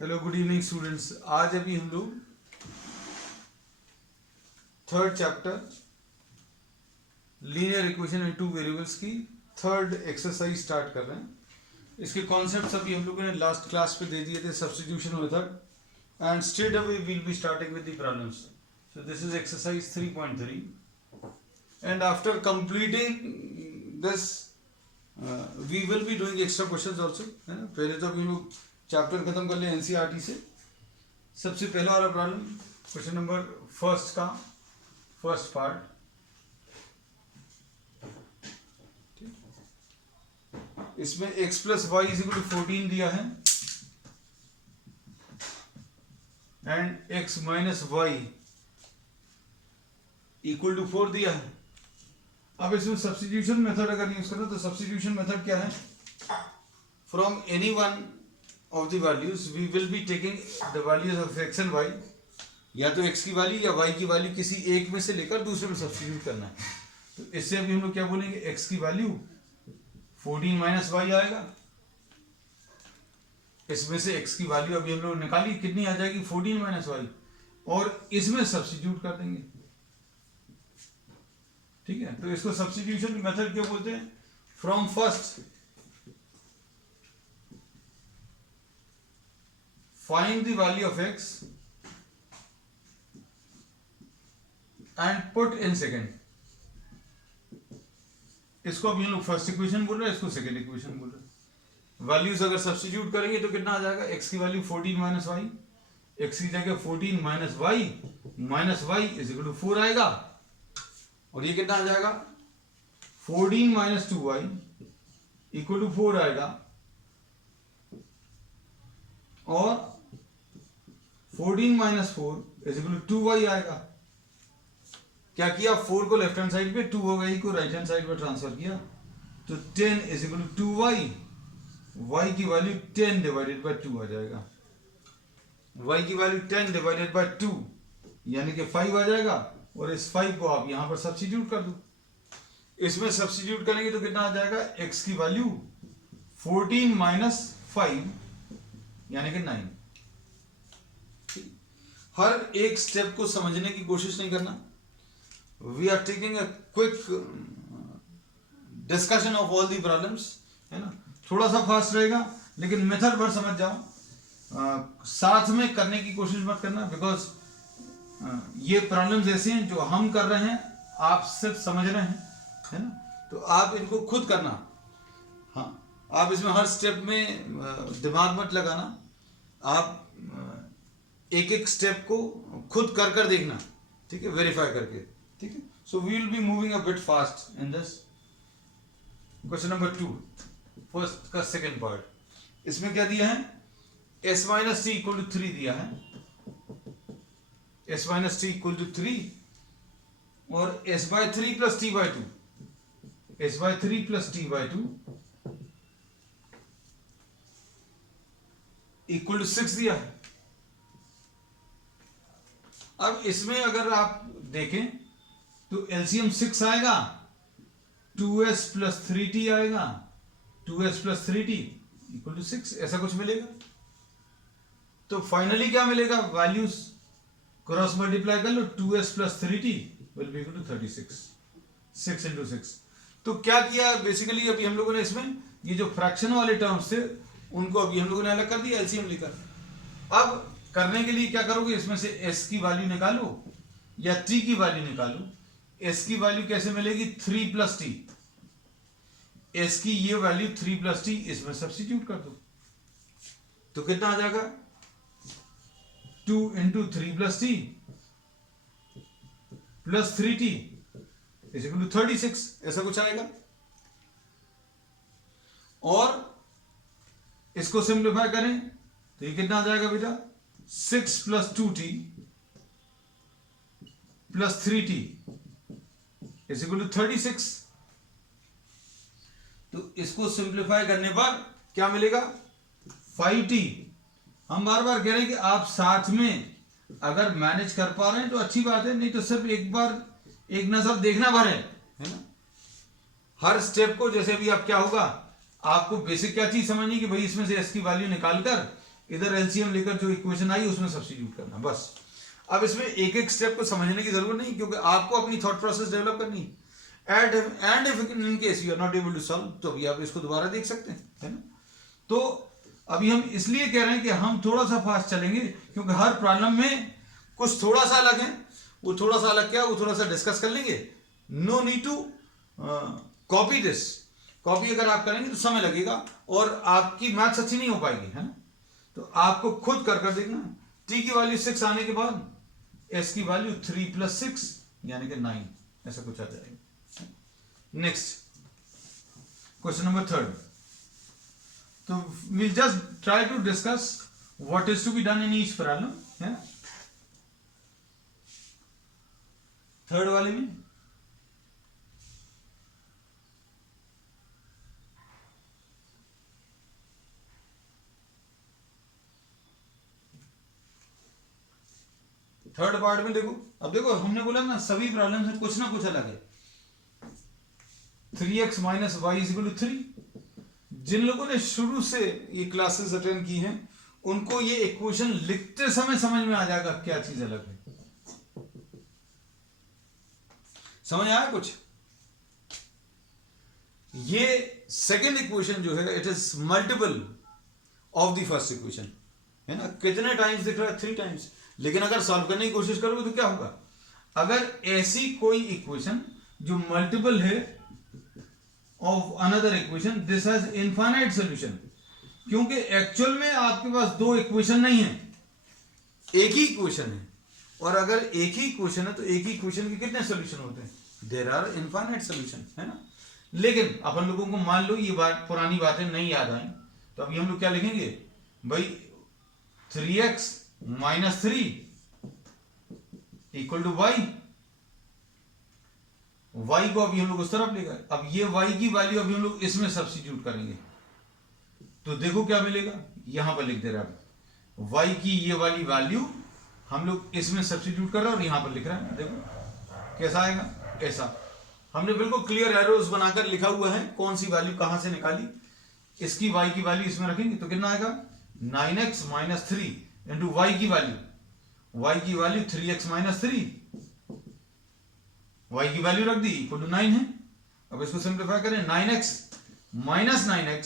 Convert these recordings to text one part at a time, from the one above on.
Hello good evening students. आज अभी हम लोग third chapter linear equation in two variables की थर्ड एक्सरसाइज स्टार्ट कर रहे हैं। इसके कॉन्सेप्ट्स अभी हम लोगों ने लास्ट क्लास पे दे दिए थे, substitution method, and straight away we will be starting with the problems. So this is exercise 3.3 and after completing this we will be doing extra questions also, है ना। पहले तो अभी हम लोग चैप्टर खत्म कर लिया एनसीईआरटी से। सबसे पहला वाला प्रॉब्लम, क्वेश्चन नंबर फर्स्ट का फर्स्ट पार्ट। इसमें x plus y is equal to 14 दिया है and x minus y equal to 4 दिया है। अब इसमें सब्स्टिट्यूशन मेथड अगर यूज करें तो सब्स्टिट्यूशन मेथड क्या है, from any one of the values we will be taking the values of x and y, या तो x की वैल्यू या y की वैल्यू किसी एक में से लेकर दूसरे में सब्स्टिट्यूट करना है। तो इससे अभी हम लोग क्या बोलेंगे, x की वैल्यू 14 माइनस वाई आएगा। इसमें से x की वैल्यू अभी हम लोग निकाली, कितनी आ जाएगी 14 माइनस वाई, और इसमें सब्स्टिट्यूट कर देंगे। ठीक है, तो इसको सब्स्टिट्यूशन मेथड क्या बोलते हैं, from first find the value of x and put in second। इसको अभी हम लोग फर्स्ट इक्वेशन बोल रहे हैं, इसको सेकंड इक्वेशन बोल रहे हैं। वैल्यूज अगर सब्स्टिट्यूट करेंगे तो कितना आ जाएगा, x की वैल्यू 14 माइनस वाई, x की जगह 14 minus y is equal to 4 आएगा, और ये कितना आ जाएगा 14 माइनस 2y इक्वल टू 4 आएगा, और 14 minus 4 is equal to 2y आएगा। क्या किया, 4 को लेफ्ट हैंड साइड पे, 2y को राइट हैंड साइड पे ट्रांसफर किया, तो 10 is equal to 2y, y की वैल्यू 10 डिवाइडेड बाय 2 आ जाएगा। y की वैल्यू 10 डिवाइडेड बाय 2 यानी कि 5 आ जाएगा, और इस 5 को आप यहां पर सब्स्टिट्यूट कर दो। इसमें सब्स्टिट्यूट करेंगे तो कितना आ जाएगा, x की वैल्यू 14 माइनस 5 यानी कि 9। हर एक स्टेप को समझने की कोशिश नहीं करना। We are taking a quick discussion of all the problems, है ना। थोड़ा सा फास्ट रहेगा लेकिन मेथड भर समझ जाओ। साथ में करने की कोशिश मत करना, बिकॉज ये प्रॉब्लम्स ऐसे हैं जो हम कर रहे हैं, आप सिर्फ समझ रहे हैं, है ना। तो आप इनको खुद करना। हाँ, आप इसमें हर स्टेप में दिमाग मत लगाना, आप एक एक स्टेप को खुद कर कर देखना, ठीक है, वेरीफाई करके। ठीक है, so we will be moving a bit fast in this. Question number 2 first का सेकंड पार्ट। इसमें क्या दिया है, s minus t equal to 3 दिया है, s minus t equal to 3 और s by 3 plus t by 2, s by 3 plus t by 2 equal to 6 दिया है। अब इसमें अगर आप देखें तो एलसीएम 6 आएगा, 2s प्लस 3t आएगा, 2s plus 3t equal to 6, ऐसा कुछ मिलेगा। तो फाइनली क्या मिलेगा, वैल्यूज क्रॉस मल्टीप्लाई कर लो, 2s plus 3t will be equal to 36, 6 into 6। तो क्या किया बेसिकली, अभी हम लोगों ने इसमें ये जो फ्रैक्शन वाले टर्म्स थे उनको अभी हम लोगों ने अलग कर दिया एलसीएम लेकर। अब करने के लिए क्या करोगे, इसमें से s की वैल्यू निकालो या t की वैल्यू निकालो। s की वैल्यू कैसे मिलेगी, 3 प्लस टी, s की ये वैल्यू 3 प्लस टी, इसमें सब्स्टिट्यूट कर दो तो कितना आ जाएगा, 2 into 3 plus t plus 3t is equal to 36, ऐसा कुछ आएगा। और इसको सिंप्लीफाई करें तो ये कितना आ जाएगा बेटा, 6 plus 2t plus 3t is equal to 36। तो इसको सिंप्लीफाई करने पर क्या मिलेगा, 5t। हम बार बार कह रहे हैं कि आप साथ में अगर मैनेज कर पा रहे हैं तो अच्छी बात है, नहीं तो सिर्फ एक बार एक नजर देखना भर है ना। हर स्टेप को, जैसे अभी आप क्या होगा, आपको बेसिक क्या चीज समझनी कि भाई इसमें से s की वैल्यू निकालकर इधर एलसीएम लेकर जो इक्वेशन आई उसमें सब्स्टिट्यूट करना, बस। अब इसमें एक एक स्टेप को समझने की जरूरत नहीं, क्योंकि आपको अपनी थॉट प्रोसेस डेवलप करनी है। And if in case you are not able to solve, तो अभी आप इसको दोबारा देख सकते हैं, है ना। तो अभी हम इसलिए कह रहे हैं कि हम थोड़ा सा फास्ट चलेंगे, क्योंकि हर प्रॉब्लम में कुछ थोड़ा सा अलग है। वो थोड़ा सा अलग क्या, वो थोड़ा सा डिस्कस कर लेंगे। No need to copy this. Copy अगर आप करेंगे तो समय लगेगा और आपकी मैथ्स अच्छी नहीं हो पाएगी, है ना। तो आपको खुद कर कर देखना। टी की वैल्यू 6 आने के बाद एस की वैल्यू 3 + 6 यानी कि 9, ऐसा कुछ आ जाएगा। Next question number 3। तो we'll just try to discuss what is to be done in each problem, है ना। थर्ड वाले में थर्ड पार्ट में देखो, अब देखो हमने बोला ना सभी प्रॉब्लम में कुछ ना कुछ अलग है। 3x - y = 3। जिन लोगों ने शुरू से ये क्लासेस अटेंड की हैं उनको ये इक्वेशन लिखते समय समझ में आ जाएगा क्या चीज अलग है। समझ आया कुछ? ये सेकेंड इक्वेशन जो है it is multiple of the first equation, है ना। कितने टाइम्स दिख रहा है? 3 टाइम्स। लेकिन अगर सॉल्व करने की कोशिश करोगे तो क्या होगा? अगर ऐसी कोई इक्वेशन जो मल्टीपल है of another equation, this has infinite solution. क्योंकि एक्चुअल में आपके पास 2 इक्वेशन नहीं है, एक ही इक्वेशन है। और अगर एक ही इक्वेशन है तो एक ही इक्वेशन के कितने सॉल्यूशन होते हैं? देयर आर इनफाइनाइट सॉल्यूशन, है ना। लेकिन अपन लोगों को मान लो ये बात पुरानी बातें नहीं याद आई, तो अभी हम लोग क्या लिखेंगे भाई? 3x - 3 = y। y को अभी हम लोग उस तरफ लेकर, अब ये y की वैल्यू अभी हम लोग इसमें सब्स्टिट्यूट करेंगे, तो देखो क्या मिलेगा। यहां पर लिख दे रहा है y की ये वाली वैल्यू हम लोग इसमें सब्स्टिट्यूट कर रहे हैं और यहां पर लिख रहे हैं। देखो कैसा आएगा, ऐसा। हमने बिल्कुल क्लियर एरोस बनाकर लिखा हुआ है कौन सी वैल्यू कहां से निकाली। इसकी y की वैल्यू इसमें रखेंगे तो कितना आएगा? 9x - 3 इंटू y की वैल्यू 3x - 3, y की वैल्यू रख दी इक्वल टू 9 है। अब इसको सिंप्लीफाई करें, 9x - 9x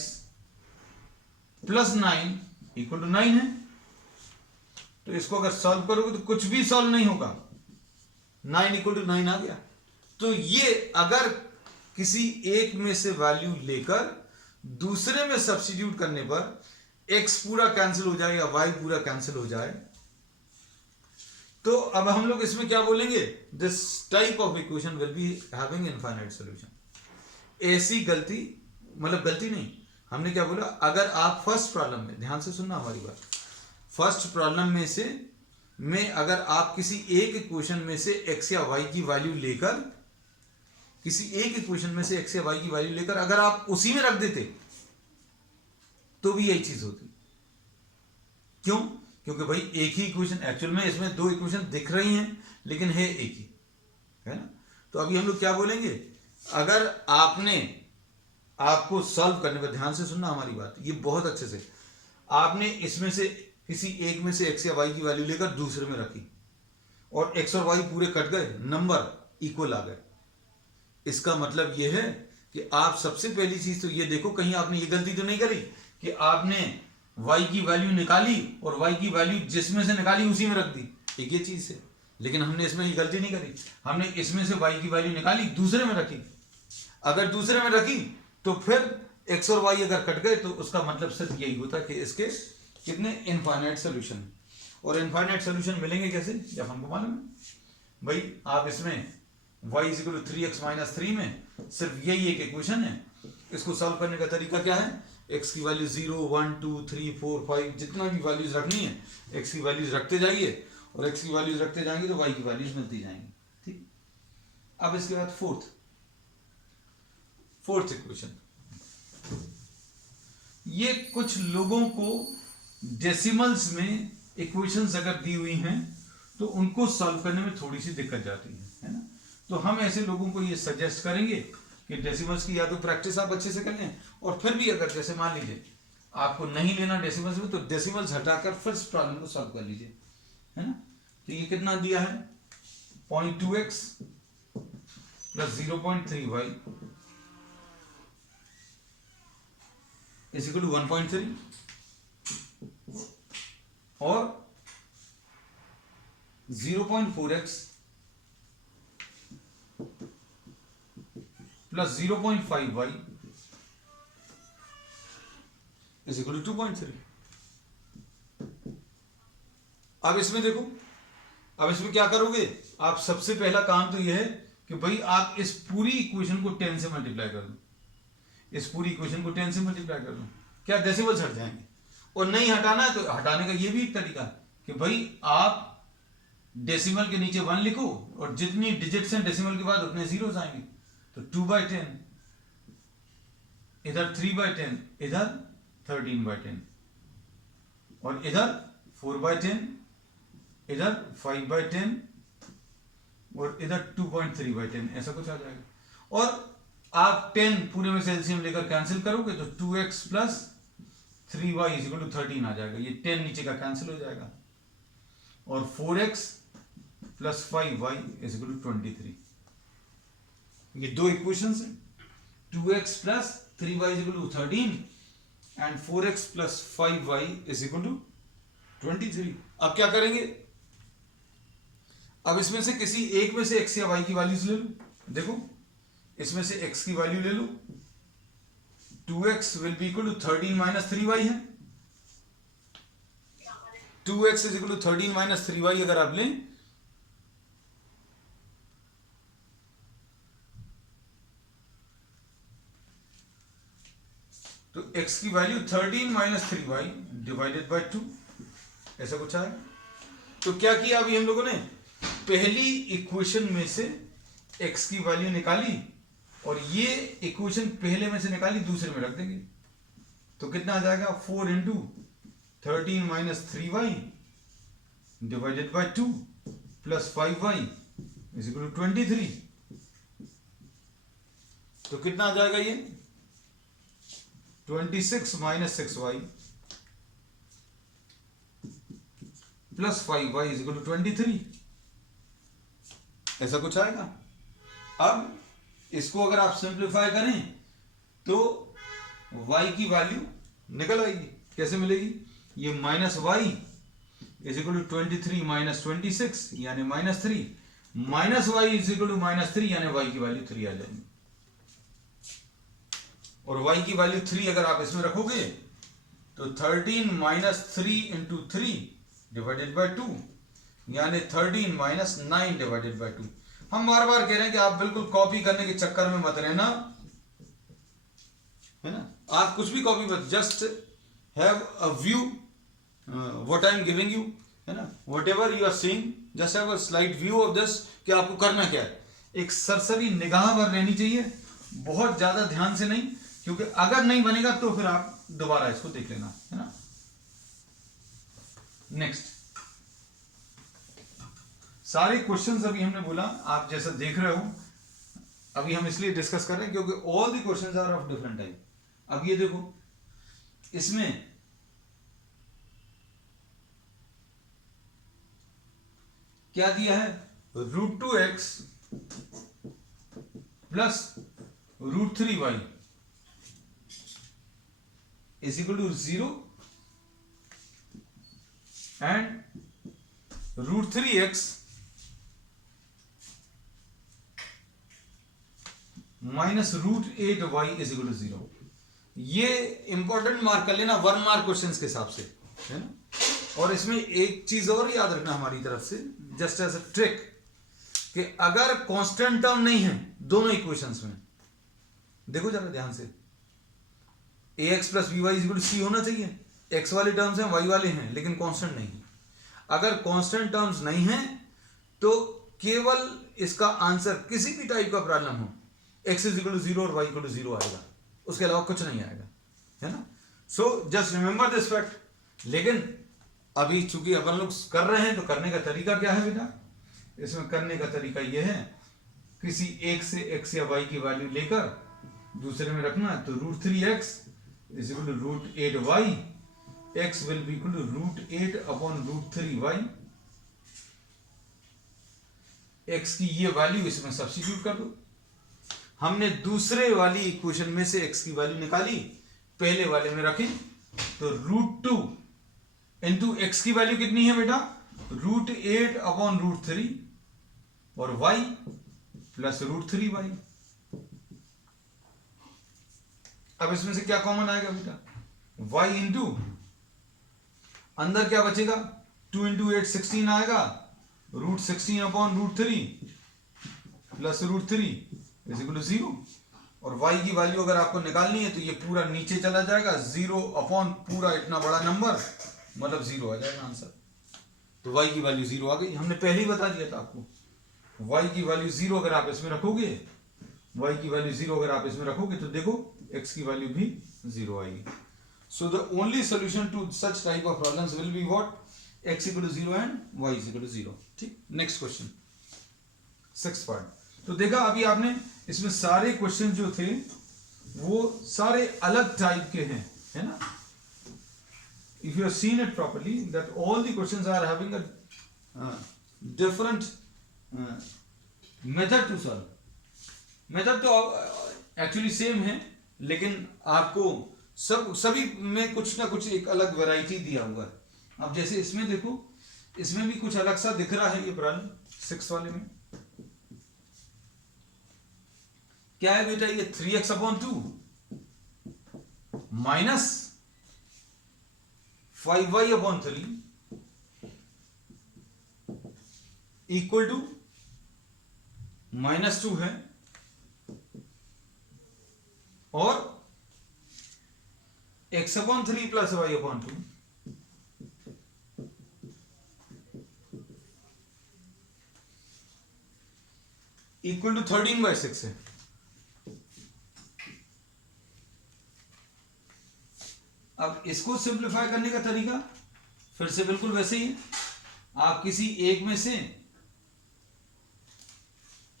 + 9 इक्वल टू 9 है। तो इसको अगर सॉल्व करोगे तो कुछ भी सॉल्व नहीं होगा, 9 = 9 आ गया। तो ये अगर किसी एक में से वैल्यू लेकर दूसरे में सब्स्टिट्यूट करने पर x पूरा कैंसिल हो जाए या y पूरा कैंसिल हो जाए, तो अब हम लोग इसमें क्या बोलेंगे? This type of equation will be having infinite solution. ऐसी गलती, मतलब गलती नहीं, हमने क्या बोला, अगर आप फर्स्ट प्रॉब्लम में, ध्यान से सुनना हमारी बात, फर्स्ट प्रॉब्लम में अगर आप किसी एक इक्वेशन में से x या y की वैल्यू लेकर, किसी एक इक्वेशन में से x या y की वैल्यू लेकर अगर आप उसी में रख देते तो भी यही चीज होती। क्यों? क्योंकि भाई एक ही इक्वेशन, एक्चुअल में इसमें 2 इक्वेशन दिख रही हैं लेकिन है एक ही, है ना। तो अभी हम लोग क्या बोलेंगे, अगर आपको सॉल्व करने पर, ध्यान से सुनना हमारी बात, ये बहुत अच्छे से, आपने इसमें से किसी एक में से x या y की वैल्यू लेकर दूसरे में रखी और x और y पूरे कट गए, नंबर इक्वल आ गए। इसका मतलब यह है कि आप सबसे पहली चीज तो ये देखो कहीं आपने ये गलती तो नहीं करी कि आपने y की वैल्यू निकाली और y की वैल्यू जिसमें से निकाली उसी में रख दी, एक ये चीज है। लेकिन हमने इसमें ये गलती नहीं करी, हमने इसमें से y की वैल्यू निकाली दूसरे में रखी। अगर दूसरे में रखी तो फिर x और y अगर कट गए तो उसका मतलब सिर्फ यही होता कि इसके कितने इनफाइनाइट सॉल्यूशन। और इनफाइनाइट सॉल्यूशन मिलेंगे कैसे, जब हमको मालूम है भाई, आप इसमें y = 3x - 3 में सिर्फ यही एक इक्वेशन है। इसको सॉल्व करने का तरीका क्या है, x की वैल्यू 0 1 2 3 4 5 जितना भी वैल्यूज रखनी है x की वैल्यूज रखते जाइए और x की वैल्यूज रखते जाएंगे तो y की वैल्यूज मिलती जाएंगी, ठीक। अब इसके बाद फोर्थ इक्वेशन, ये कुछ लोगों को डेसिमल्स में इक्वेशंस अगर दी हुई हैं तो उनको सॉल्व करने में थोड़ी सी दिक्कत जाती है ना। तो हम ऐसे लोगों को ये सजेस्ट करेंगे कि डेसिमल्स की या तो प्रैक्टिस आप अच्छे से कर लें, और फिर भी अगर जैसे मान लीजिए आपको नहीं लेना डेसिमल्स में, तो डेसिमल्स हटाकर फर्स्ट प्रॉब्लम को सॉल्व कर लीजिए, है ना। तो ये कितना दिया है, 0.2x plus 0.3y is equal to 1.3 और 0.4x plus 0.5y is equal to 2.3। अब इसमें देखो, अब इसमें क्या करोगे आप, सबसे पहला काम तो यह है कि भाई आप इस पूरी इक्वेशन को 10 से मल्टीप्लाई कर दो, इस पूरी इक्वेशन को 10 से मल्टीप्लाई कर दो, क्या डेसिमल्स हट जाएंगे। और नहीं हटाना है तो हटाने का ये भी एक तरीका है कि भाई आप डेसिमल के नीचे 1 लिखो और जितनी डिजिट्स हैं डेसिमल के बाद उतने जीरोस आएंगे। तो 2/10, इधर 3/10, इधर 13/10 और इधर 4/10, इधर 5/10 और इधर 2.3/10, ऐसा कुछ आ जाएगा। और आप 10 पूरे में से एलसीएम लेकर कैंसिल करोगे तो 2x plus 3y is equal to 13 आ जाएगा, ये 10 नीचे का कैंसिल हो जाएगा। और 4x plus 5y is equal to 23। ये दो इक्वेशंस हैं, 2x plus 3y is equal to 13 and 4x plus 5y is equal to 23। अब क्या करेंगे, अब इसमें से किसी एक में से x या y की वैल्यूज ले लो। देखो इसमें से x की वैल्यू ले लो, 2x will be equal to 13 minus 3y है, 2x is equal to 13 minus 3y अगर आप लें तो x की value 13 minus 3y divided by 2, ऐसा कुछ आया। तो क्या किया अभी हम लोगों ने, पहली इक्वेशन में से x की वैल्यू निकाली और ये इक्वेशन पहले में से निकाली दूसरे में रख देंगे। तो कितना आ जाएगा, 4 into 13 minus 3y divided by 2 plus 5y is equal to 23। तो कितना आ जाएगा ये, 26 minus 6y plus 5y is equal to 23, ऐसा कुछ आएगा। अब इसको अगर आप सिंप्लीफाई करें तो y की वैल्यू निकल आएगी, कैसे मिलेगी, ये minus y is equal to 23 minus 26 यानी minus 3, minus y is equal to minus 3 यानी y की वैल्यू 3 आ जाएगी। और y की वैल्यू 3 अगर आप इसमें रखोगे तो 13 माइनस 3 इंटू 3 डिवाइडेड बाय 2 यानी 13 माइनस 9 डिवाइडेड बाय 2। हम बार बार कह रहे हैं कि आप बिल्कुल कॉपी करने के चक्कर में मत रहना, है ना। आप कुछ भी कॉपी मत, just have a view what I am giving you, है ना, whatever you are seeing just have a slight view of this कि आपको करना क्या है। एक सरसरी निगाह भर रहनी चाहिए, बहुत ज्यादा ध्यान से नहीं, क्योंकि अगर नहीं बनेगा तो फिर आप दोबारा इसको देख लेना, है ना। नेक्स्ट, सारे क्वेश्चंस अभी हमने बोला आप जैसा देख रहे हो, अभी हम इसलिए डिस्कस कर रहे हैं क्योंकि all the questions are of different type. अब ये देखो, इसमें क्या दिया है, √2x plus √3y is equal to 0 and √3x minus √8y is equal to 0। ये इंपॉर्टेंट मार्क कर लेना 1 मार्क क्वेश्चन के हिसाब से, है ना। और इसमें एक चीज और याद रखना हमारी तरफ से, जस्ट एज अ ट्रिक, कि अगर कांस्टेंट टर्म नहीं है दोनों इक्वेशंस में, देखो जरा ध्यान से, ax plus by is equal to c होना चाहिए, x वाले टर्म्स हैं y वाले हैं लेकिन कांस्टेंट नहीं है। अगर कांस्टेंट टर्म्स नहीं है तो केवल इसका आंसर किसी भी टाइप का प्रॉब्लम हो x इज इक्वल टू 0 और y इक्वल टू 0 आएगा, उसके अलावा कुछ नहीं आएगा, है ना। So just remember this fact. लेकिन अभी चूंकि अपन लोग कर रहे हैं तो करने का तरीका क्या है बेटा, इसमें करने का तरीका यह है, किसी एक से x या y की वैल्यू लेकर दूसरे में रखना है। तो √3x is equal to root 8y, x will be equal to root 8 upon root 3y। x की ये वैल्यू इसमें सब्स्टिट्यूट कर दो। हमने दूसरे वाली इक्वेशन में से x की वैल्यू निकाली, पहले वाले में रखें तो रूट 2 इंटू एक्स की वैल्यू कितनी है बेटा, रूट 8 अपॉन रूट 3 और y प्लस रूट 3y। अब इसमें से क्या कॉमन आएगा बेटा, y इंटू अंदर क्या बचेगा, 2 इंटू 8 16 आएगा, root 16 upon root 3 plus root 3 is equal to 0। और y की वैल्यू अगर आपको निकालनी है तो ये पूरा नीचे चला जाएगा, 0 अपॉन पूरा इतना बड़ा नंबर, मतलब 0 आ जाएगा आंसर। तो y की वैल्यू 0 आ गई, हमने पहले ही बता दिया था आपको। y की वैल्यू 0 अगर आप इसमें रखोगे, y की वैल्यू 0 अगर आप इसमें रखोगे तो देखो x की वैल्यू भी 0 आएगी। So the only solution to such type of problems will be what, x equal to 0 and y equal to 0। ठीक, नेक्स्ट क्वेश्चन, 6th पार्ट। तो देखा अभी आपने इसमें सारे क्वेश्चन जो थे वो सारे अलग टाइप के हैं, है ना। If you have seen it properly, that all the questions are having a different method to solve. Method तो actually same है, लेकिन आपको सभी में कुछ ना कुछ एक अलग वैरायटी दिया हुआ है। अब जैसे इसमें देखो, इसमें भी कुछ अलग सा दिख रहा है ये प्रॉब्लम 6 वाले में। क्या है बेटा, ये 3x upon 2 minus 5y upon 3 equal to -2 है, और x upon 3 plus y upon 2 equal to 13/6 है। अब इसको सिंप्लीफाई करने का तरीका फिर से बिल्कुल वैसे ही है। आप किसी एक में से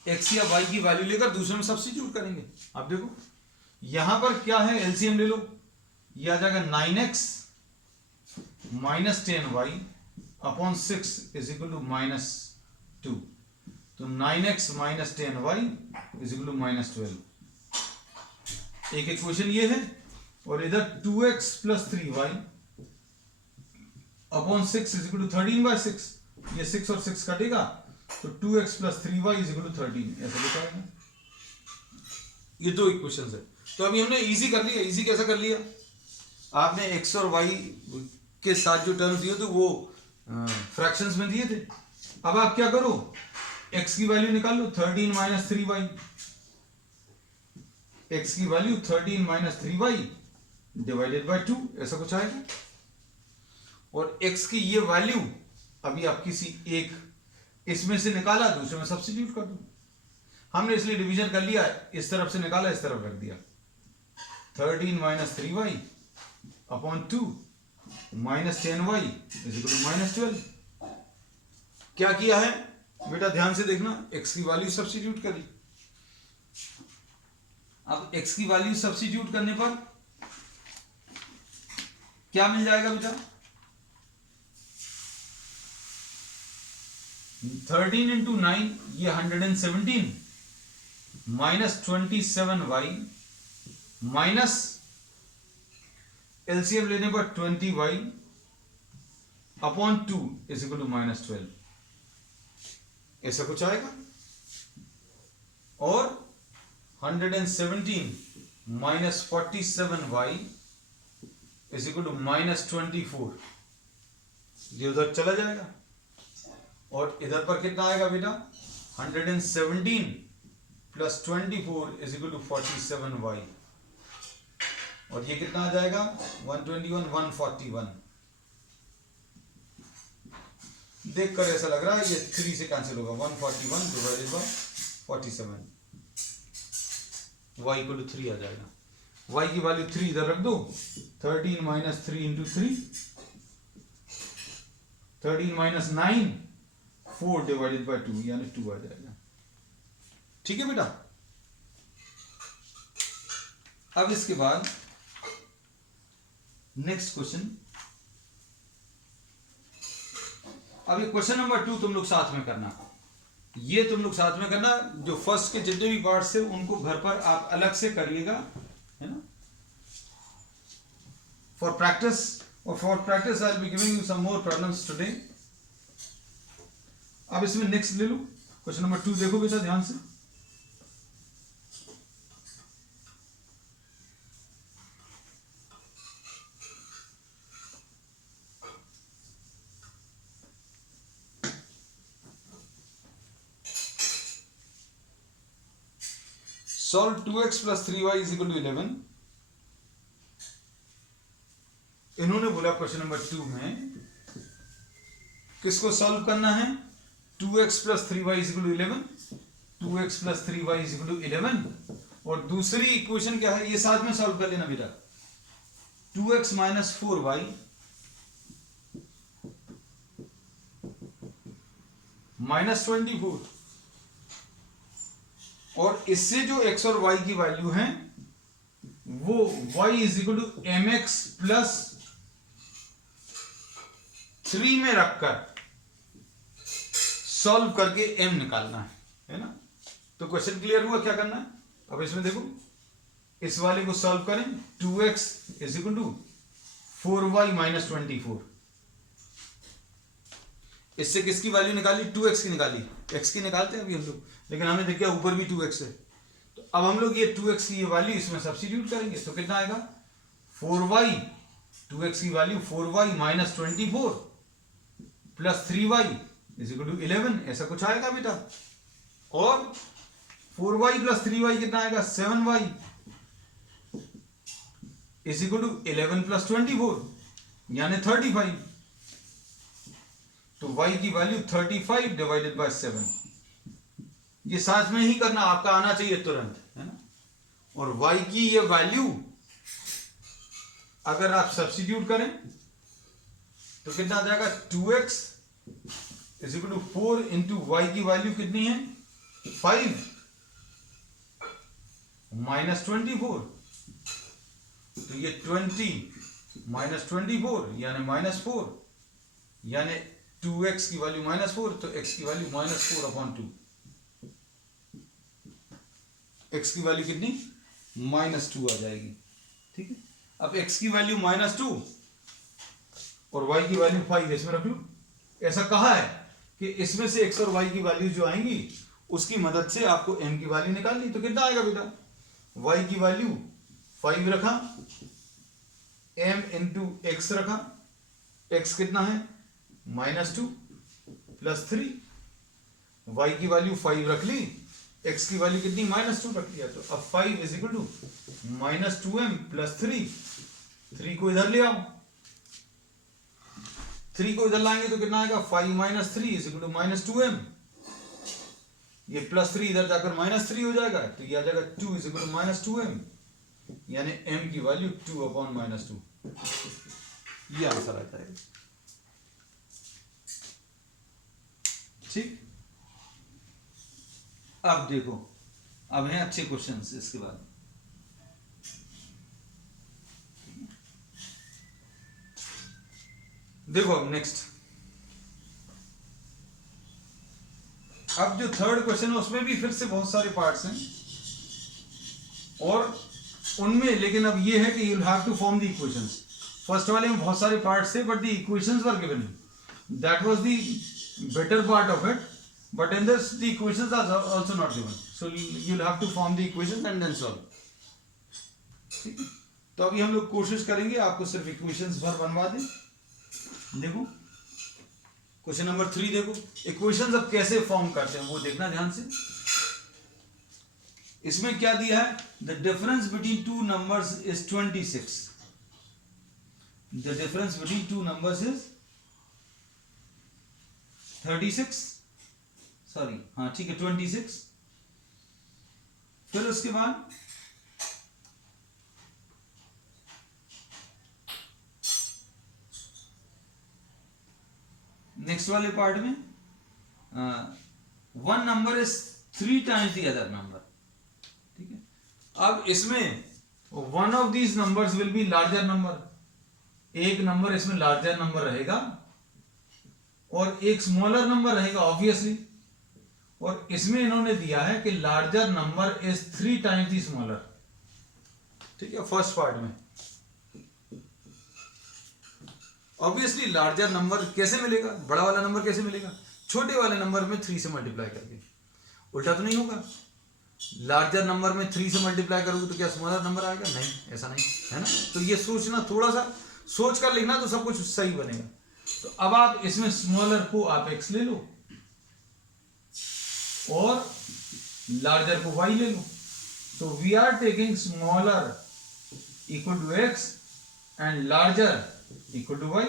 x या y की वैल्यू लेकर दूसरे में सब्स्टिट्यूट करेंगे। अब देखो यहां पर क्या है, एलसीएम ले लो, यह आ जाएगा 9x minus 10y upon 6 is equal to -2। तो 9x minus 10y is equal to -12। एक इक्वेशन ये है, और इधर 2x plus 3y upon 6 is equal to 13/6। ये 6 और 6 कटेगा तो 2x plus 3y is equal to 13, ऐसा लिखा है। ये दो इक्वेशंस है। तो अभी हमने इजी कर लिया। इजी कैसा कर लिया, आपने x और y के साथ जो टर्म दिए थे वो फ्रैक्शंस में दिए थे। अब आप क्या करो, x की वैल्यू निकाल लो, 13 माइनस 3y। x की value 13 minus 3y divided by 2, ऐसा कुछ आएगा। और x की ये वैल्यू अभी आप किसी एक इसमें से निकाला, दूसरे में सब्स्टिट्यूट कर दो। हमने इसलिए डिवीजन कर लिया, इस तरफ से निकाला, इस तरफ रख दिया। 13 minus 3y upon 2 minus 10y is equal to -12। क्या किया है बेटा, ध्यान से देखना, x की वैल्यू सब्स्टिट्यूट करी। अब x की वैल्यू सब्स्टिट्यूट करने पर क्या मिल जाएगा बेटा, 13 इंटू 9 ये 117 माइनस 27y माइनस एलसीएम लेने पर 20y upon 2 is equal to -12, ऐसा कुछ आएगा। और 117 minus 47y is equal to -24, ये उधर चला जाएगा। और इधर पर कितना आएगा बेटा, 117 plus 24 is equal to 47y, और ये कितना आ जाएगा 121 141। देखकर ऐसा लग रहा है ये 3 से कैंसिल होगा, 141 divided by 47, y equal to 3 आ जाएगा। y की वैल्यू 3 इधर रख दो, 13 minus 3 into 3, 13 minus 9 4 divided by 2 यानी 2 आ जाएगा। ठीक है बेटा। अब इसके बाद नेक्स्ट क्वेश्चन। अब ये क्वेश्चन नंबर 2 तुम लोग साथ में करना, ये तुम लोग साथ में करना। जो फर्स्ट के जितने भी पार्ट्स है उनको घर पर आप अलग से करिएगा, है ना, फॉर प्रैक्टिस। और for practice I will be giving you some more problems today. अब इसमें नेक्स्ट ले लो, क्वेश्चन नंबर 2 देखो बेटा ध्यान से। Solve 2x plus 3y is equal to 11। इन्होंने बोला क्वेश्चन नंबर 2 में किसको सॉल्व करना है? 2x plus 3y is equal to 11, 2x plus 3y is equal to 11। और दूसरी इक्वेशन क्या है, ये साथ में सॉल्व कर लेना बेटा। 2x minus 4y minus 24, और इससे जो x और y की वैल्यू है वो y is equal to mx plus 3 में रखकर सॉल्व करके m निकालना है ना। तो क्वेश्चन क्लियर हुआ, क्या करना है? अब इसमें देखो, इस वाले को सॉल्व करें। 2x is equal to 4y minus 24, इससे किसकी वैल्यू निकाली? 2x की निकाली। x की निकालते हैं अभी हम लोग, लेकिन हमें देखिए ऊपर भी 2x है, तो अब हम लोग ये 2x की ये वैल्यू इसमें सब्स्टिट्यूट करेंगे तो कितना आएगा? 4y, 2x की value 4y minus 24 plus 3y is equal to 11, ऐसा कुछ आएगा बेटा। और 4y प्लस 3y कितना आएगा? 7y is equal to 11 plus 24 यानी 35। तो y की वैल्यू 35 डिवाइडेड बाय 7। ये साथ में ही करना, आपका आना चाहिए तुरंत, है ना। और y की ये वैल्यू अगर आप सब्स्टिट्यूट करें तो कितना आ जाएगा? 2x is equal to 4 into y की वैल्यू कितनी है? 5 माइनस 24, तो ये 20 माइनस 24 यानी माइनस 4, यानी 2x की वैल्यू माइनस 4, तो x की वैल्यू माइनस 4 अपॉन 2। x की वैल्यू कितनी? माइनस 2 आ जाएगी, ठीक है। अब x की वैल्यू माइनस 2 और y की वैल्यू 5 इसमें रख लो। ऐसा कहा है कि इसमें से x और y की वैल्यू जो आएंगी उसकी मदद से आपको m की वैल्यू निकालनी। तो कितना आएगा बेटा? y की वैल्यू 5 रखा, m इंटू एक्स रखा, x कितना है? माइनस 2 प्लस 3, y की वैल्यू 5 रख ली, x की वैल्यू कितनी? माइनस 2 रख दिया। तो अब 5 is equal to minus 2m plus 3 को इधर ले आओ, 3 को इधर लाएंगे तो कितना आएगा? 5 minus 3 is equal to minus 2m। ये प्लस 3 इधर जाकर माइनस 3 हो जाएगा, तो ये आ जाएगा 2 is equal to minus 2m, यानी m की वैल्यू 2 अपॉन माइनस 2। ये आंसर आता है, ठीक। अब देखो, अब हैं अच्छे क्वेश्चंस इसके बाद। देखो अब नेक्स्ट, अब जो थर्ड क्वेश्चन है उसमें भी फिर से बहुत सारे पार्ट्स हैं और उनमें, लेकिन अब ये है कि you will have to form the equations. First वाले में बहुत सारे पार्ट्स थे but the equations were given, that was the better part of it, but in this the equations are also not given, so you'll have to form the equations and then solve, ठीक है। तो अभी हम लोग कोशिश करेंगे आपको सिर्फ इक्वेशंस भर बनवा दें। देखो क्वेश्चन नंबर 3 देखो, इक्वेशंस अब कैसे फॉर्म करते हैं वो देखना ध्यान से। इसमें क्या दिया है? The difference between two numbers is 26, the difference between two numbers is 36, sorry हाँ ठीक है 26। फिर उसके बाद नेक्स्ट वाले पार्ट में one number is 3 times the other number, ठीक है। अब इसमें one of these numbers will be larger number, एक नंबर इसमें लार्जर नंबर रहेगा और एक स्मॉलर नंबर रहेगा ऑब्वियसली, और इसमें इन्होंने दिया है कि larger number is 3 times the smaller. ठीक है, फर्स्ट पार्ट में ऑब्वियसली लार्जर नंबर कैसे मिलेगा, बड़ा वाला नंबर कैसे मिलेगा, छोटे वाले नंबर में 3 से मल्टीप्लाई करके। उल्टा तो नहीं होगा, लार्जर नंबर में 3 से मल्टीप्लाई करोगे तो क्या स्मॉलर नंबर आएगा? नहीं, ऐसा नहीं है ना। तो ये सोचना, थोड़ा सा सोच कर लिखना तो सब कुछ सही बनेगा। तो अब आप इसमें स्मॉलर को आप x ले लो और लार्जर को y ले लो। तो we are taking smaller equal to x and larger equal to y।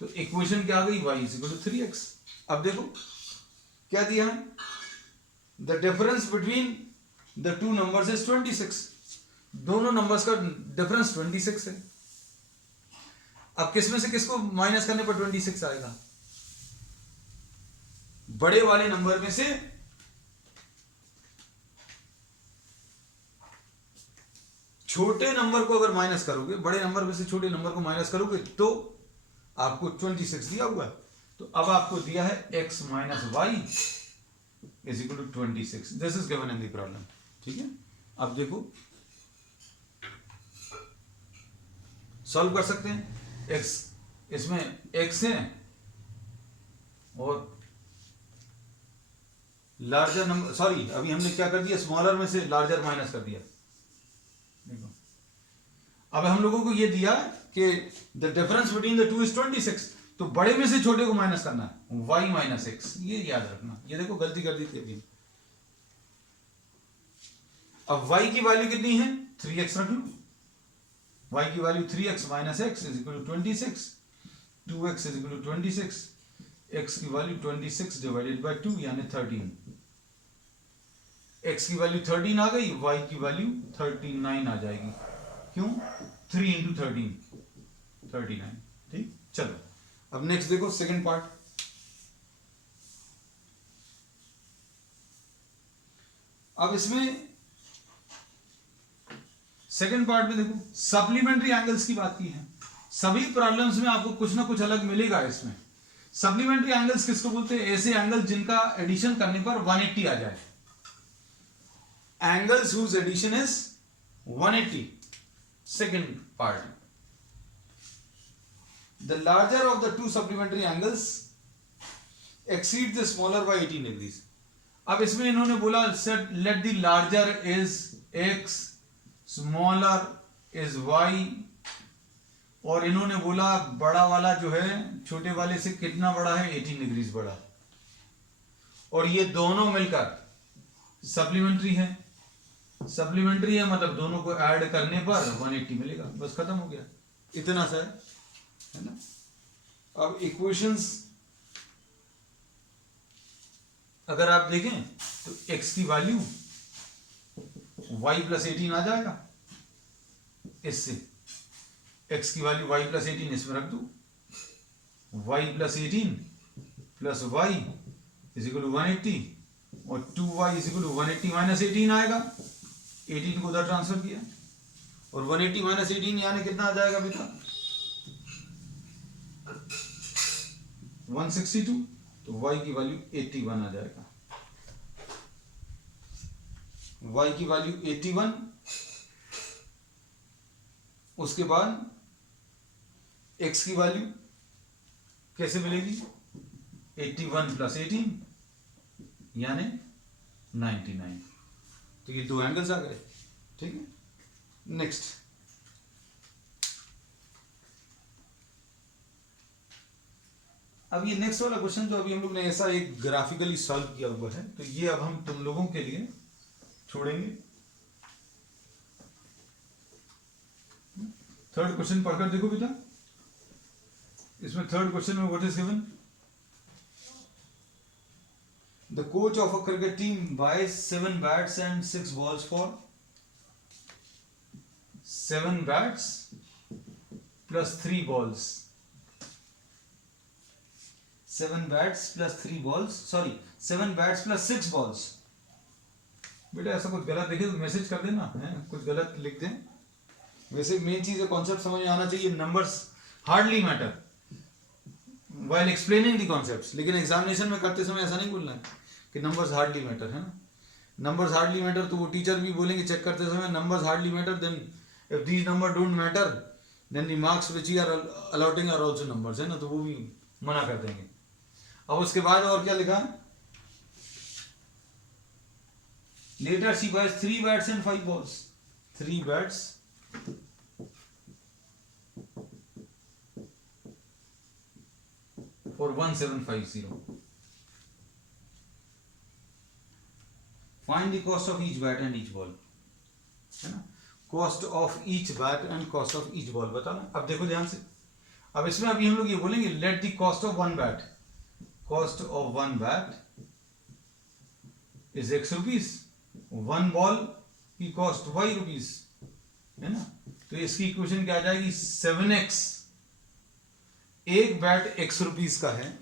तो इक्वेशन क्या आ गई? y is equal to 3x। अब देखो क्या दिया है, the difference between the two numbers is 26। दोनों नंबर्स का डिफरेंस 26 है। अब किसमें से किसको माइनस करने पर 26 आएगा? बड़े वाले नंबर में से छोटे नंबर को अगर माइनस करोगे, बड़े नंबर में से छोटे नंबर को माइनस करोगे तो आपको 26 दिया हुआ है। तो अब आपको दिया है x minus y is equal to 26। This is given in the problem. ठीक है, अब देखो सॉल्व कर सकते हैं। x इसमें x है और लार्जर नंबर, सॉरी अभी हमने क्या कर दिया, स्मॉलर में से लार्जर माइनस कर दिया। देखो अब हम लोगों को ये दिया कि the difference between the two is 26, तो बड़े में से छोटे को माइनस करना है, y माइनस एक्स। ये याद रखना, ये देखो गलती कर दी थी अभी। अब y की वैल्यू कितनी है? 3x रख लो। y की value 3x minus x is equal to 26, 2x is equal to 26, x की वैल्यू 26 डिवाइडेड बाय 2 यानी 13। x की वैल्यू 13 आ गई, y की वैल्यू 39 आ जाएगी। क्यों? 3 इंटू 13 39। ठीक, चलो अब नेक्स्ट देखो सेकंड पार्ट। अब इसमें सेकंड पार्ट में देखो सप्लीमेंट्री एंगल्स की बात की है। सभी प्रॉब्लम्स में आपको कुछ ना कुछ अलग मिलेगा इसमें। सप्लीमेंट्री एंगल्स किसको बोलते हैं? ऐसे एंगल जिनका एडिशन करने पर 180 आ जाए। Angles whose addition is 180। Second part, the larger of the two supplementary angles exceeds the smaller by 18 degrees। अब इसमें इन्होंने बोला set let the larger is x, smaller is y, और इन्होंने बोला बड़ा वाला जो है छोटे वाले से कितना बड़ा है? 18 डिग्रीज बड़ा। और ये दोनों मिलकर सप्लीमेंट्री है। सप्लीमेंट्री है मतलब दोनों को ऐड करने पर 180 मिलेगा। बस खत्म हो गया, इतना सा है ना। अब इक्वेशंस अगर आप देखें तो x की वैल्यू y प्लस 18 आ जाएगा। इससे x की वैल्यू y प्लस 18 इसमें रख दो, y plus 18 plus y is equal to 180 और 2y is equal to 180 minus 18 आएगा। 18 को उधर ट्रांसफर किया और 180 माइनस 18 यानी कितना आ जाएगा बेटा? 162। तो y की वैल्यू 81 आ जाएगा। y की वैल्यू 81, उसके बाद x की वैल्यू कैसे मिलेगी? 81 प्लस 18 यानी 99। तो ये दो एंगल्स आ गए। ठीक है, नेक्स्ट अब ये नेक्स्ट वाला क्वेश्चन जो अभी हम लोग ने ऐसा एक ग्राफिकली सॉल्व किया हुआ है, तो ये अब हम तुम लोगों के लिए छोड़ेंगे। थर्ड क्वेश्चन पढ़कर देखो बेटा। इसमें थर्ड क्वेश्चन में what is given? The coach of a cricket team buys 7 bats and 6 balls for 7 bats plus 3 balls. 7 bats plus 3 balls. Sorry, 7 bats plus 6 balls. बेटा ऐसा कुछ गलत देखे तो मैसेज कर देना है, कुछ गलत लिख दें। वैसे मेन चीज है कॉन्सेप्ट समझ में आना चाहिए। Numbers hardly matter while explaining the concepts. लेकिन एग्जामिनेशन में करते समय ऐसा नहीं बोलना है कि नंबर्स हार्डली मैटर, है ना. नंबर्स हार्डली मैटर तो वो टीचर भी बोलेंगे चेक करते समय numbers hardly matter, then if these number don't matter then the marks which you are allotting are also numbers, है ना. तो वो भी मना कर देंगे. अब उसके बाद और क्या लिखा है, later she buys 3 bats and 5 balls. 3 bats for 1750. Find the cost of each bat and each ball, है ना. Cost of each bat and cost of each ball बताना. अब देखो ध्यान से, अब इसमें अभी हम लोग ये बोलेंगे let the cost of one bat, cost of one bat is X rupees, one ball की कॉस्ट Y रुपीज, है ना. तो इसकी इक्वेशन क्या आ जाएगी, 7x. एक बैट X रुपीज का है,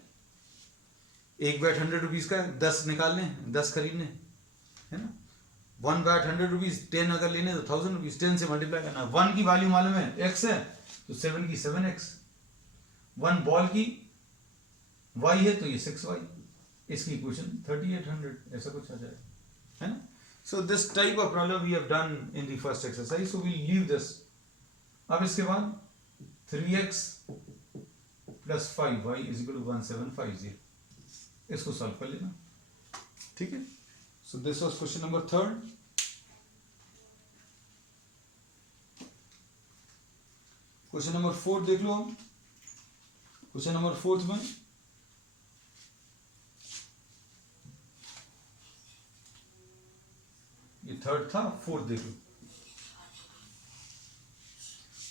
एक बैट 100 रुपीज का है, 10 निकालने, 10 खरीदने, है ना. वन बैट 100 रुपीज, 10 अगर लेने तो 1000 रुपीज, 10 से मल्टीप्लाई करना. वन की वैल्यू मालूम है x है तो 7 की 7x, वन बॉल की y है तो ये 6y. इसकी इक्वेशन 3800 ऐसा कुछ आ जाए, है ना. So this type of problem we have done in the first exercise, so we leave this. अब इसके बाद 3x plus 5y is equal to 1750. इसको सॉल्व कर लेना, ठीक है. So this was question number 3rd. Question number 4 देख लो हम. Question number 4 में ये 3rd था, 4th देख लो.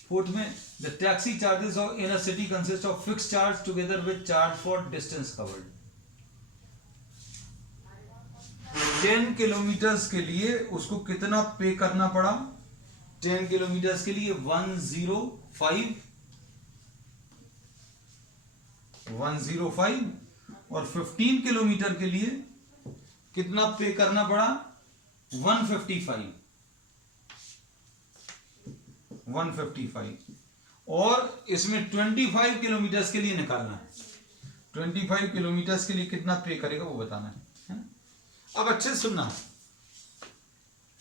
4th में the taxi charges of in a city consist of fixed charge together with charge for distance covered. 10 kilometres के लिए उसको कितना पे करना पड़ा, 10 किलोमीटर्स के लिए 105 और 15 किलोमीटर के लिए कितना पे करना पड़ा, 155 और इसमें 25 किलोमीटर्स के लिए निकालना है. 25 किलोमीटर्स के लिए कितना पे करेगा वो बताना है. अब अच्छे से सुनना,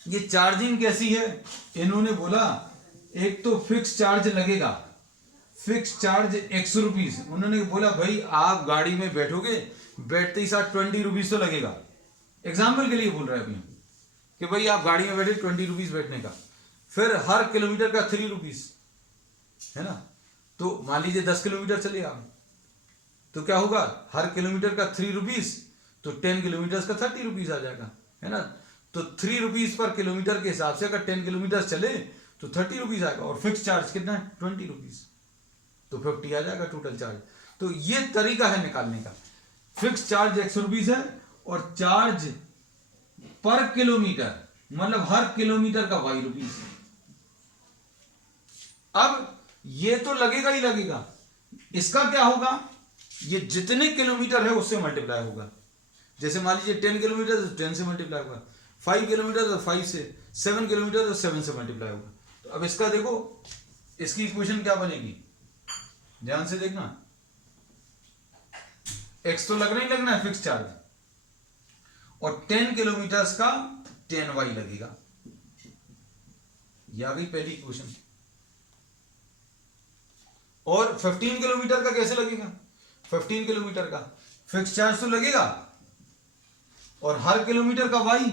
ये चार्जिंग कैसी है. इन्होंने बोला एक तो फिक्स चार्ज लगेगा, फिक्स चार्ज X रुपीज. उन्होंने बोला भाई आप गाड़ी में बैठोगे, बैठते ही साथ 20 रुपीज तो लगेगा. एग्जाम्पल के लिए बोल रहे हैं अभी कि भाई आप गाड़ी में बैठे 20 रुपीज बैठने का, फिर हर किलोमीटर का 3 रुपीज, है ना. तो मान लीजिए 10 किलोमीटर चले आप, तो क्या होगा, हर किलोमीटर का 3 रुपीज, तो 10 किलोमीटर का 30 रुपीज आ जाएगा, है ना. तो 3 रुपीज पर किलोमीटर के हिसाब से अगर 10 किलोमीटर चले तो 30 रुपीज आएगा. और फिक्स चार्ज कितना है, 20 रुपीज, तो 50 आ जाएगा टोटल चार्ज. तो ये तरीका है निकालने का. फिक्स चार्ज X रुपीज है और चार्ज पर किलोमीटर मतलब हर किलोमीटर का Y रुपीज. अब ये तो लगेगा ही लगेगा, इसका क्या होगा, ये जितने किलोमीटर है उससे मल्टीप्लाई होगा. जैसे मान लीजिए 10 किलोमीटर तो 10 से मल्टीप्लाई होगा, 5 किलोमीटर तो 5 से, 7 किलोमीटर तो 7 से मल्टीप्लाई होगा. तो अब इसका देखो, इसकी इक्वेशन क्या बनेगी, ध्यान से देखना. X तो लगना ही लगना है फिक्स चार्ज, और 10 किलोमीटर का 10y लगेगा. यह आ गई पहली इक्वेशन. और 15 किलोमीटर का कैसे लगेगा, 15 किलोमीटर का फिक्स चार्ज तो लगेगा और हर किलोमीटर का y,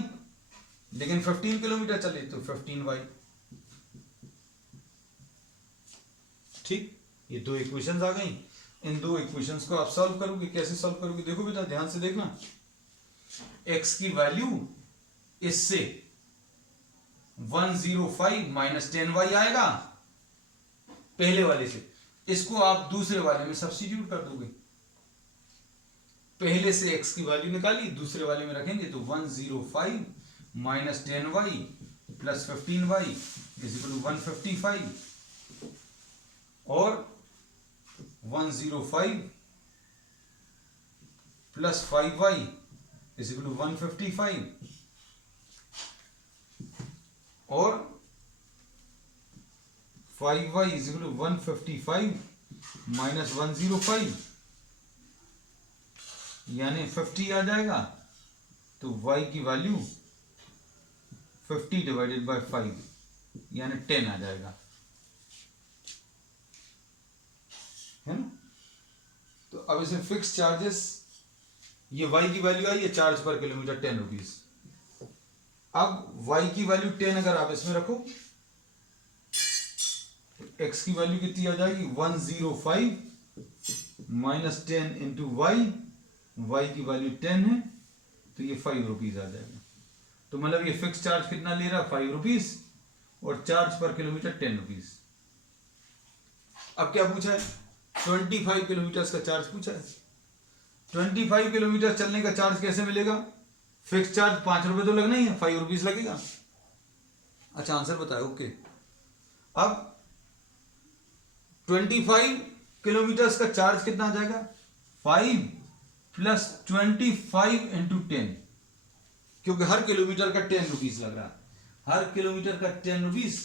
लेकिन 15 किलोमीटर चले तो 15y. ठीक, ये दो इक्वेशंस आ गई. इन दो इक्वेशंस को आप सॉल्व करोगे. कैसे सॉल्व करोगे, देखो बेटा ध्यान से देखना. x की वैल्यू इससे 105 माइनस 10y आएगा पहले वाले से, इसको आप दूसरे वाले में सब्स्टिट्यूट कर दोगे. पहले से x की वैल्यू निकाली, दूसरे वाले में रखेंगे तो 105 minus 10y plus 15y is equal to 155 और 105 plus 5y is equal to 155 और 5y is equal to 155 minus 105 यानी 50 आ जाएगा। तो y की वैल्यू 50 डिवाइडेड बाय 5 यानी 10 आ जाएगा, है ना। तो अब इसमें फिक्स चार्जेस, ये y की वैल्यू आई है, चार्ज पर किलोमीटर 10 रुपीज। अब y की वैल्यू 10 अगर आप इसमें रखो, x की वैल्यू कितनी आ जाएगी, 105 माइनस 10 इंटू वाई, y की वैल्यू 10 है तो ये 5 रुपीज आ जाएगा। तो मतलब ये फिक्स चार्ज कितना ले रहा, 5 रुपीज, और चार्ज पर किलोमीटर 10 रुपीज। अब क्या पूछा है, 25 किलोमीटर का चार्ज पूछा है। 25 किलोमीटर चलने का चार्ज कैसे मिलेगा, फिक्स चार्ज 5 रुपए तो लगना ही है, 5 रुपीज लगेगा। अच्छा आंसर बताओ, ओके। अब 25 किलोमीटर का चार्ज कितना आ जाएगा, 5 प्लस 25 इंटू 10, क्योंकि हर किलोमीटर का 10 रुपीज लग रहा है, हर किलोमीटर का 10 रुपीज,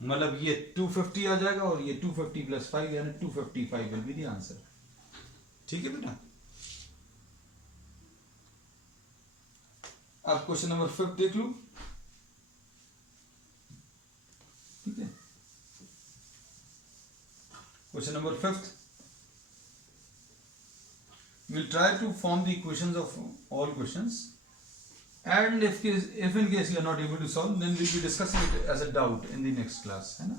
मतलब ये 250 आ जाएगा, और ये 250 प्लस 5 यानी 255 विल बी द आंसर। ठीक है बेटा। अब क्वेश्चन नंबर 5 देख लो, ठीक है। Question number 5, we'll try to form the equations of all questions, and if in case you are not able to solve, then we'll be discussing it as a doubt in the next class, है ना।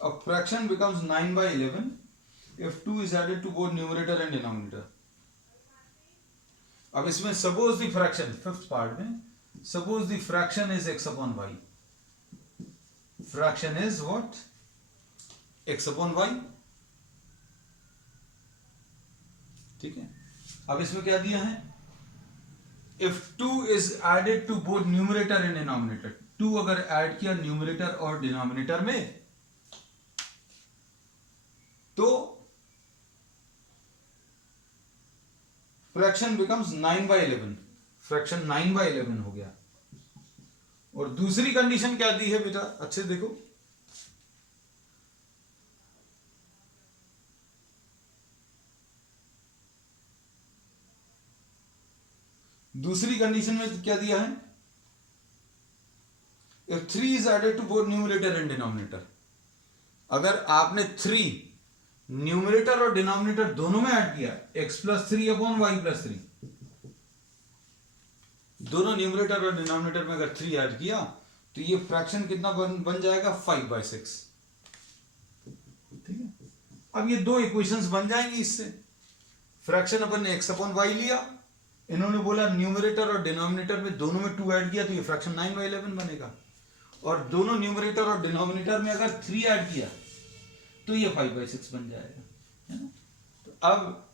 A fraction becomes 9 by 11 if 2 is added to both numerator and denominator. अब इसमें suppose the fraction, fifth part में, suppose the fraction is x upon y. Fraction is what? x upon y. ठीक है। अब इसमें क्या दिया है, if 2 is added to both numerator and denominator, 2 अगर ऐड किया न्यूमरेटर और डिनोमिनेटर में, तो fraction becomes 9 by 11, fraction 9 by 11 हो गया। और दूसरी कंडीशन क्या दी है बेटा, अच्छे देखो, दूसरी कंडीशन में क्या दिया है, if 3 is added to both numerator and denominator, अगर आपने 3 न्यूमरेटर और डिनोमिनेटर दोनों में ऐड किया, x plus 3 upon y plus 3, दोनों न्यूमरेटर और डिनोमिनेटर में अगर 3 ऐड किया तो ये फ्रैक्शन कितना बन जाएगा, 5/6। ठीक है। अब ये दो इक्वेशंस बन जाएंगी इससे। फ्रैक्शन अपन ने x अपॉन वाई लिया, इन्होंने बोला न्यूमरेटर और डिनोमिनेटर में दोनों में 2 ऐड किया तो ये फ्रैक्शन 9/11 बनेगा, और दोनों न्यूमरेटर और डिनोमिनेटर में अगर 3 ऐड किया तो ये 5/6 बन जाएगा, है ना। तो अब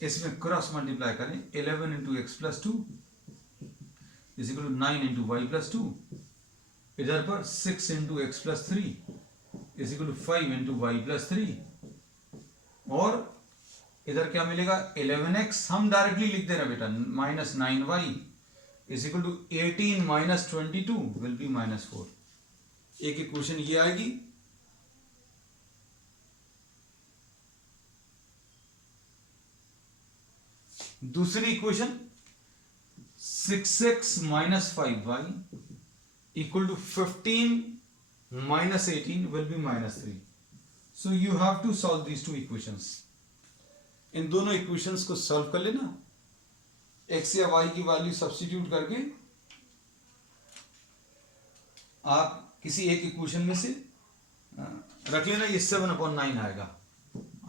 इसमें क्रॉस मल्टीप्लाई करें, 11 into x plus 2 is equal to 9 into y plus 2, इधर पर 6 into x plus 3 is equal to 5 into y plus 3, और इधर क्या मिलेगा, 11x हम डायरेक्टली लिख दे रहे बेटा, minus 9y is equal to 18 minus 22 will be -4। एक इक्वेशन ये आएगी, दूसरी equation 6x minus 5y equal to 15 minus 18 will be -3। So you have to solve these two equations. इन दोनों इक्वेशंस को सॉल्व कर लेना, x या y की वैल्यू सब्स्टिट्यूट करके आप किसी एक इक्वेशन में से रख लेना, ये 7/9 आएगा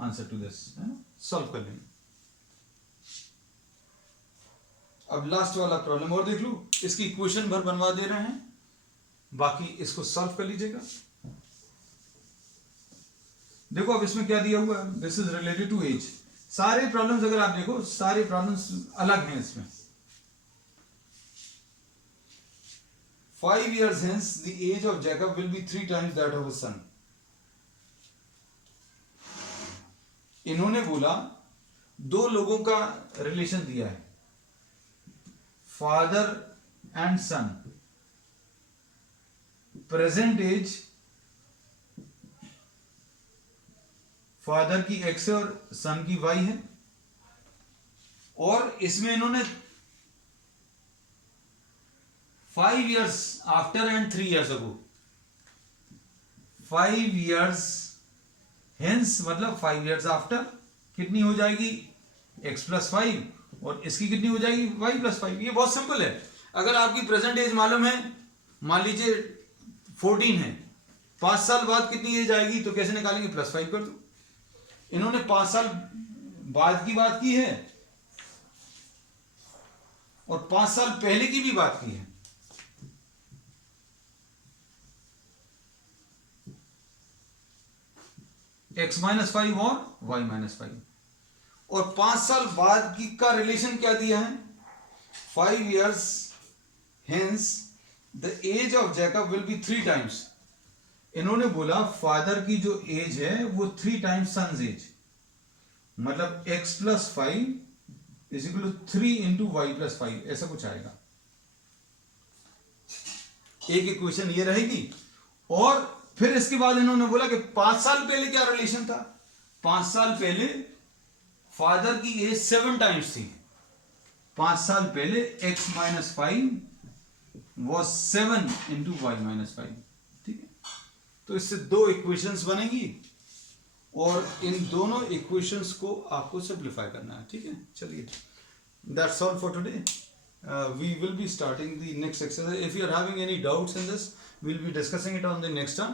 आंसर टू दिस, है ना। सॉल्व कर लेना। अब लास्ट वाला प्रॉब्लम और देख लो, इसकी इक्वेशन भर बनवा दे रहे हैं, बाकी इसको सॉल्व कर लीजिएगा। देखो अब इसमें क्या दिया हुआ है, this is related to age. सारे प्रॉब्लम्स अगर आप देखो, सारे प्रॉब्लम्स अलग हैं इसमें। 5 years hence the age of Jacob will be 3 times that of his son। इन्होंने बोला दो लोगों का रिलेशन दिया है, father and son, present age father की x है और सन की y है, और इसमें इन्होंने 5 years after and 3 years ago, 5 years hence मतलब 5 years आफ्टर कितनी हो जाएगी x प्लस 5, और इसकी कितनी हो जाएगी y प्लस 5। ये बहुत सिंपल है। अगर आपकी प्रेजेंट एज मालूम है, मान लीजिए 14 है, 5 साल बाद कितनी एज आएगी तो कैसे निकालेंगे, प्लस 5 कर दो। इन्होंने 5 साल बाद की बात की है और 5 साल पहले की भी बात की है। x माइनस 5 और y माइनस 5, और 5 साल बाद की का रिलेशन क्या दिया है, 5 years hence the age of Jacob will be 3 times। इन्होंने बोला फादर की जो एज है वो 3 times सन्स एज, मतलब x plus 5 is equal to 3 into y plus 5, ऐसा कुछ आएगा। एक इक्वेशन ये रहेगी, और फिर इसके बाद इन्होंने बोला कि 5 साल पहले क्या रिलेशन था, 5 साल पहले फादर की एज 7 टाइम्स थी, 5 साल पहले x minus 5 was 7 into y minus 5। ठीक है, तो इससे दो इक्वेशंस बनेगी और इन दोनों इक्वेशंस को आपको सिंप्लीफाई करना है। ठीक है, चलिए, that's all for today. We will be starting the next exercise. If you are having any doubts in this, we'll be discussing it on the next time.